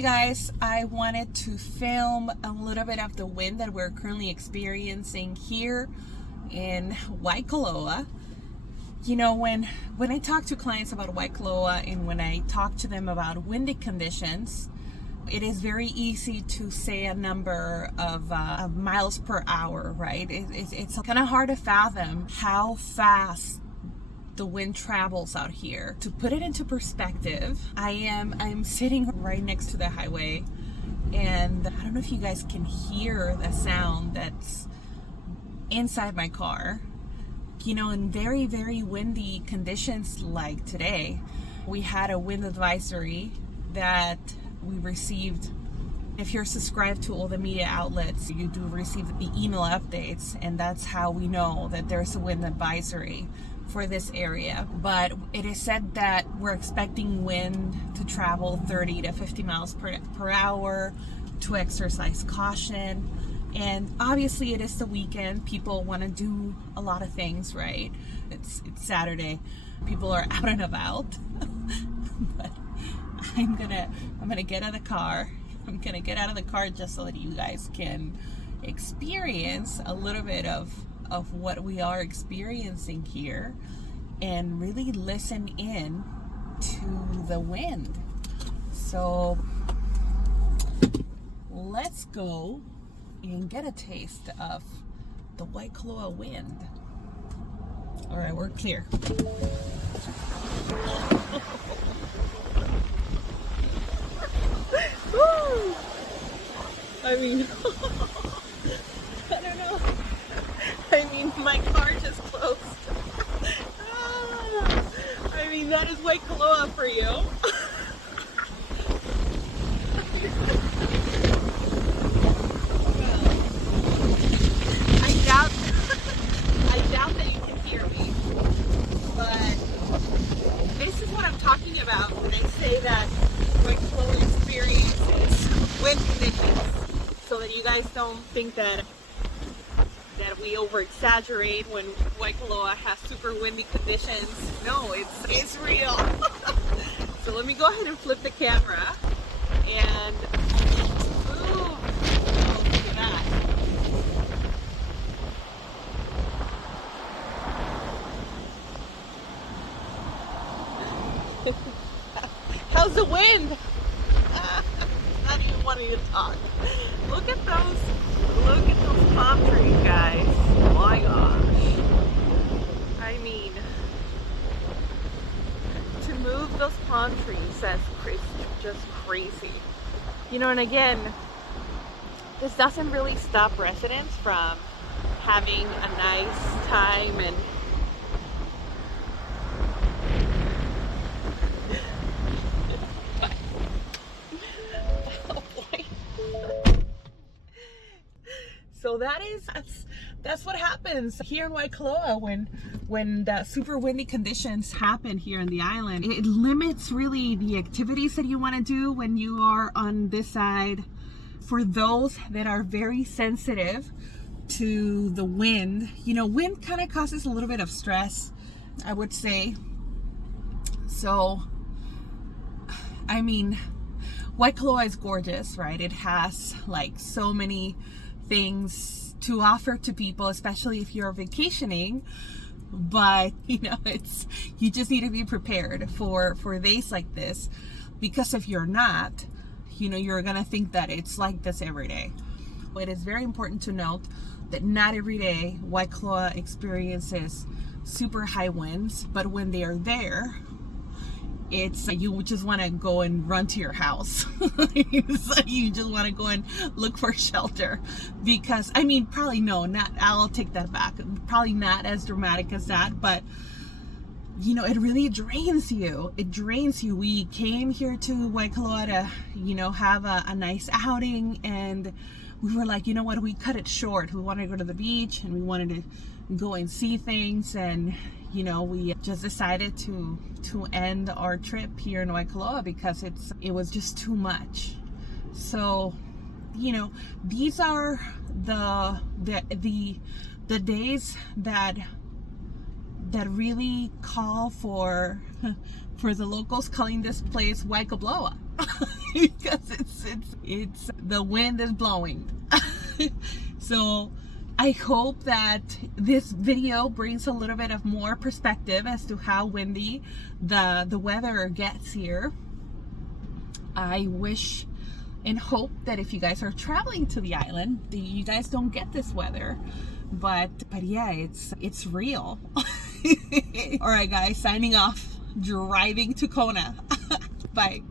Hey guys, I wanted to film a little bit of the wind that we're currently experiencing here in Waikoloa. You know, when I talk to clients about Waikoloa and when I talk to them about windy conditions, it is very easy to say a number of miles per hour, right? It's kind of hard to fathom how fast the wind travels out here. To put it into perspective, I'm sitting right next to the highway, and I don't know if you guys can hear the sound that's inside my car. You know, in very, very windy conditions like today, we had a wind advisory that we received. If you're subscribed to all the media outlets, you do receive the email updates, and that's how we know that there's a wind advisory for this area. But it is said that we're expecting wind to travel 30 to 50 miles per hour, to exercise caution. And obviously it is the weekend. People want to do a lot of things, right? It's Saturday. People are out and about. But I'm gonna get out of the car. I'm gonna get out of the car just so that you guys can experience a little bit of what we are experiencing here and really listen in to the wind. So let's go and get a taste of the Waikoloa wind. All right, we're clear. Woo! I mean, I don't know. I mean, my car just closed. I mean, that is Waikoloa for you. I doubt that you can hear me. But this is what I'm talking about when I say that Waikoloa experiences wind conditions, so that you guys don't think that we over exaggerate when Waikoloa has super windy conditions. No, it's real. So let me go ahead and flip the camera and ooh, oh, look at that. How's the wind? Not even wanting to talk. Look at those palm trees, guys. My gosh. I mean, to move those palm trees, that's just crazy. You know, and again, this doesn't really stop residents from having a nice time and so that's what happens here in Waikoloa when the super windy conditions happen here in the island. It limits really the activities that you want to do when you are on this side. For those that are very sensitive to the wind, you know, wind kind of causes a little bit of stress, I would say. So, I mean, Waikoloa is gorgeous, right? It has like so many things to offer to people, especially if you're vacationing. But you know, you just need to be prepared for days like this, because if you're not, you know, you're gonna think that it's like this every day. It is very important to note that not every day Waikoloa experiences super high winds, but when they are there, it's you just want to go and run to your house. So you just want to go and look for shelter, because I mean, probably I'll take that back, probably not as dramatic as that, but you know, it really drains you. We came here to Waikoloa to, you know, have a nice outing, and we were like, you know what, we cut it short. We wanted to go to the beach and we wanted to go and see things, and you know, we just decided to end our trip here in Waikoloa because it was just too much. So, you know, these are the days that really call for the locals calling this place Waikoloa. because it's the wind is blowing. So I hope that this video brings a little bit of more perspective as to how windy the weather gets here. I wish and hope that if you guys are traveling to the island, you guys don't get this weather. But yeah, it's real. All right, guys, signing off, driving to Kona. Bye.